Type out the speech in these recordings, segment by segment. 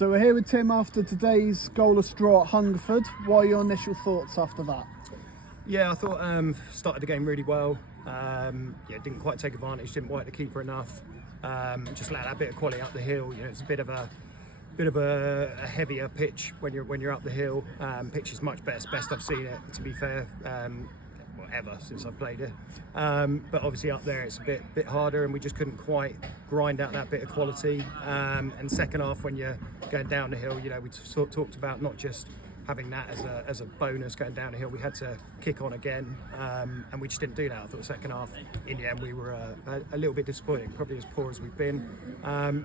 So we're here with Tim after today's goalless draw at Hungerford. What are your initial thoughts after that? Yeah, I thought started the game really well. Didn't quite take advantage, didn't work the keeper enough. Just let that bit of quality up the hill. You know, it's a bit of a heavier pitch when you're up the hill. Pitch is much best I've seen it, to be fair. Ever since I've played it, but obviously up there it's a bit harder, and we just couldn't quite grind out that bit of quality. And second half, when you're going down the hill, you know, we talked about not just having that as a bonus going down the hill. We had to kick on again, and we just didn't do that. I thought the second half, in the end, we were a little bit disappointing, probably as poor as we've been,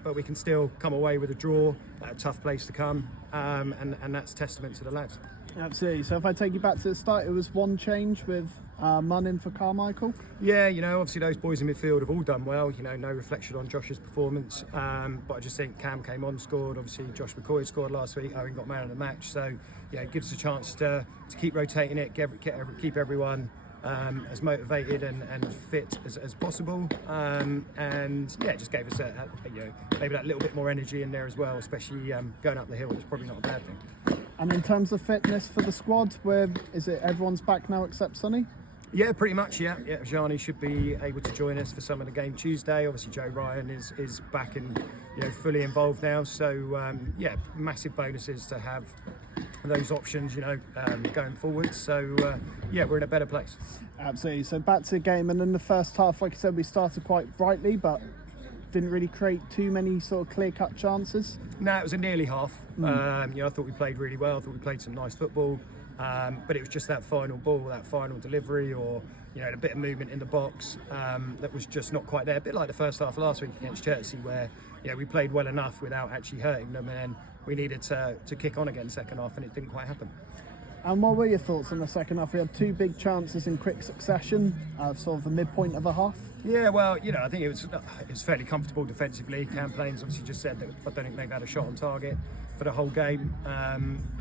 but we can still come away with a draw at a tough place to come, and that's testament to the lads. Absolutely. So if I take you back to the start, it was one change with Munn in for Carmichael. Yeah, you know, obviously those boys in midfield have all done well. You know, no reflection on Josh's performance, but I just think Cam came on, scored. Obviously Josh McCoy scored last week. Owen got man of the match, so yeah, it gives us a chance to keep rotating it, keep everyone as motivated and fit as possible, and yeah, it just gave us maybe that little bit more energy in there as well, especially going up the hill. It's probably not a bad thing. And in terms of fitness for the squad, is it everyone's back now except Sonny? Yeah, pretty much. Yeah. Jani should be able to join us for some of the game Tuesday. Obviously, Joe Ryan is back and fully involved now. So massive bonuses to have those options, going forward. So we're in a better place. Absolutely. So back to the game, and in the first half, like I said, we started quite brightly, but didn't really create too many sort of clear-cut chances. No, it was a nearly half. I thought we played really well. I thought we played some nice football. But it was just that final ball, that final delivery, or a bit of movement in the box that was just not quite there. A bit like the first half last week against Chelsea, where we played well enough without actually hurting them, and then we needed to kick on again second half, and it didn't quite happen. And what were your thoughts on the second half? We had two big chances in quick succession, sort of the midpoint of the half. Yeah, well, I think it was fairly comfortable defensively. Cam Plains obviously just said that I don't think they've had a shot on target for the whole game.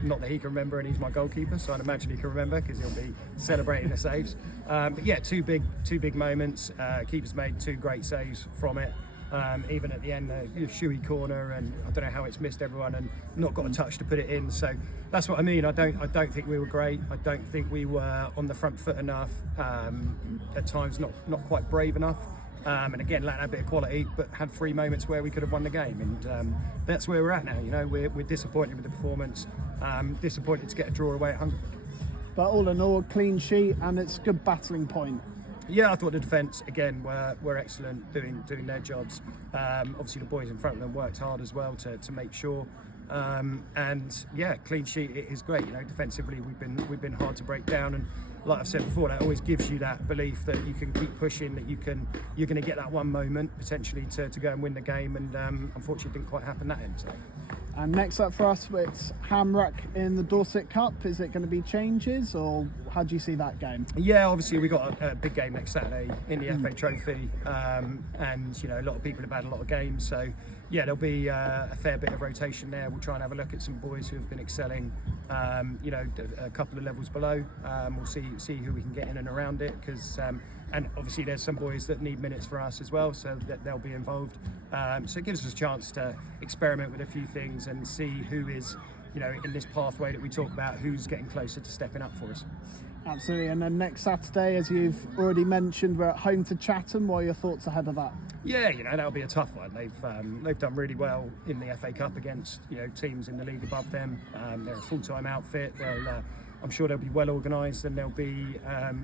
Not that he can remember, and he's my goalkeeper, so I'd imagine he can remember because he'll be celebrating the saves. But yeah, two big moments. Keeper's made two great saves from it. Even at the end, the Shuey corner, and I don't know how it's missed everyone and not got a touch to put it in. So that's what I mean. I don't think we were great. I don't think we were on the front foot enough. At times, not quite brave enough. And again, lacked a bit of quality, but had 3 moments where we could have won the game, and that's where we're at now. We're disappointed with the performance. Disappointed to get a draw away at Hungerford. But all in all, clean sheet, and it's a good battling point. Yeah, I thought the defence again were excellent, doing their jobs. Obviously, the boys in front of them worked hard as well to make sure. And yeah, clean sheet is great. Defensively we've been hard to break down, and like I've said before, that always gives you that belief that you can keep pushing, that you're going to get that one moment potentially to go and win the game, and unfortunately it didn't quite happen that end. So. And next up for us, it's Hamrock in the Dorset Cup. Is it going to be changes, or how do you see that game? Yeah, obviously we got a big game next Saturday in the FA Trophy, and a lot of people have had a lot of games, so yeah, there'll be a fair bit of rotation there. We'll try and have a look at some boys who have been excelling, a couple of levels below. We'll see who we can get in and around it, because and obviously there's some boys that need minutes for us as well, so that they'll be involved. So it gives us a chance to experiment with a few things and see who is, in this pathway that we talk about, who's getting closer to stepping up for us. Absolutely. And then next Saturday, as you've already mentioned, we're at home to Chatham. What are your thoughts ahead of that? Yeah, that'll be a tough one. They've done really well in the FA Cup against teams in the league above them. They're a full-time outfit. I'm sure they'll be well organised, and they'll be a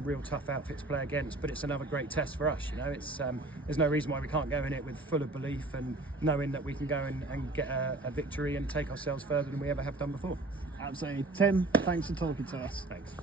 real tough outfit to play against. But it's another great test for us. There's no reason why we can't go in it with full of belief and knowing that we can go and get a victory and take ourselves further than we ever have done before. Absolutely. Tim, thanks for talking to us. Thanks.